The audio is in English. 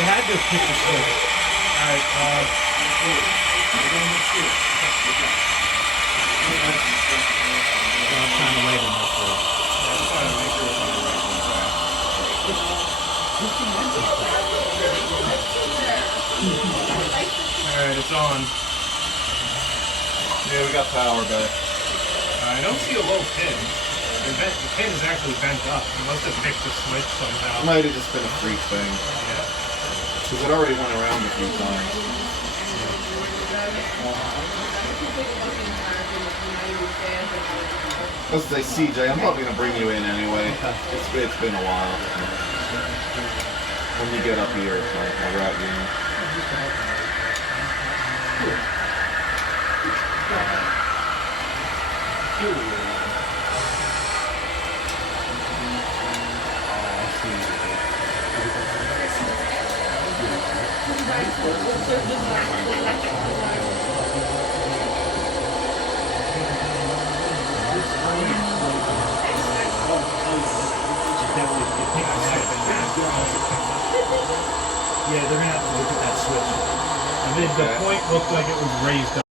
They had to pick the switch. Alright, I'm trying to light them up for Alright, it's on. Yeah, we got power back. I don't see a low pin. The pin is actually bent up. You must have picked the switch somehow. Might have just been a freak thing. Yeah. Because it already went around a few times. Let's say CJ, I'm probably gonna bring you in anyway. It's been a while. When you get up here, I'll route you in. Yeah, they're gonna have to look at that switch. I mean, the point looked like it was raised up.